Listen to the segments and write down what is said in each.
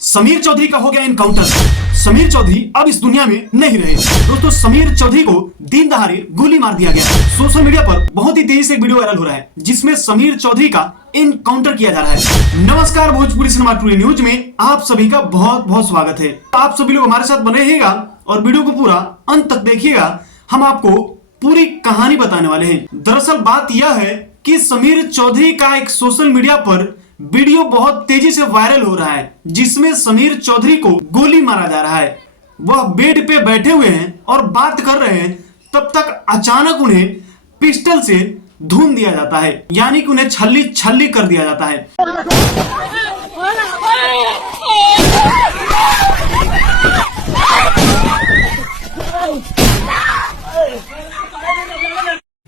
समीर चौधरी का हो गया इनकाउंटर। समीर चौधरी अब इस दुनिया में नहीं रहे। दोस्तों, समीर चौधरी को दिन दहाड़े गोली मार दिया गया। सोशल मीडिया पर बहुत ही तेजी से एक वीडियो वायरल हो रहा है जिसमें समीर चौधरी का इनकाउंटर किया जा रहा है। नमस्कार, भोजपुरी सिनेमा टुडे न्यूज में आप सभी का बहुत बहुत स्वागत है। आप सभी लोग हमारे साथ बने रहिएगा और वीडियो को पूरा अंत तक देखिएगा। हम आपको पूरी कहानी बताने वाले हैं। दरअसल बात यह है कि समीर चौधरी का एक सोशल मीडिया पर वीडियो बहुत तेजी से वायरल हो रहा है जिसमें समीर चौधरी को गोली मारा जा रहा है। वह बेड पे बैठे हुए हैं और बात कर रहे हैं, तब तक अचानक उन्हें पिस्टल से धूम दिया जाता है, यानी कि उन्हें छल्ली छल्ली कर दिया जाता है।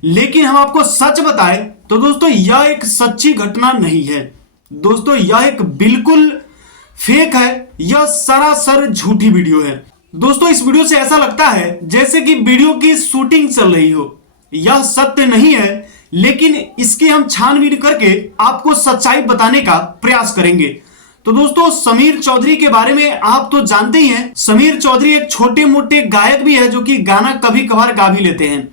लेकिन हम आपको सच बताएं तो दोस्तों, यह एक सच्ची घटना नहीं है। दोस्तों, यह एक बिल्कुल फेक है। यह सरासर झूठी वीडियो है। दोस्तों, इस वीडियो से ऐसा लगता है जैसे कि वीडियो की शूटिंग चल रही हो। यह सत्य नहीं है, लेकिन इसकी हम छानबीन करके आपको सच्चाई बताने का प्रयास करेंगे। तो दोस्तों, समीर चौधरी के बारे में आप तो जानते ही हैं। समीर चौधरी एक छोटे मोटे गायक भी है जो कि गाना कभी कभार गा भी लेते हैं।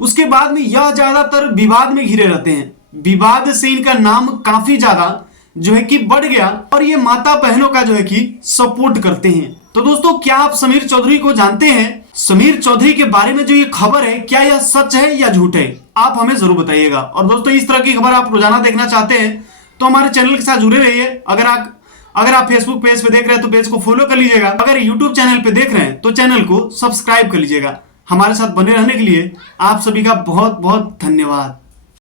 उसके बाद में यह ज्यादातर विवाद में घिरे रहते हैं। विवाद से इनका नाम काफी ज्यादा जो है कि बढ़ गया और ये माता बहनों का जो है कि सपोर्ट करते हैं। तो दोस्तों, क्या आप समीर चौधरी को जानते हैं? समीर चौधरी के बारे में जो ये खबर है, क्या यह सच है या झूठ है? आप हमें जरूर बताइएगा। और दोस्तों, इस तरह की खबर आप रोजाना देखना चाहते हैं तो हमारे चैनल के साथ जुड़े रहिए। अगर आप फेसबुक पेज पे देख रहे हैं तो पेज को फॉलो कर लीजिएगा। अगर यूट्यूब चैनल पे देख रहे हैं तो चैनल को सब्सक्राइब कर लीजिएगा। हमारे साथ बने रहने के लिए आप सभी का बहुत बहुत धन्यवाद।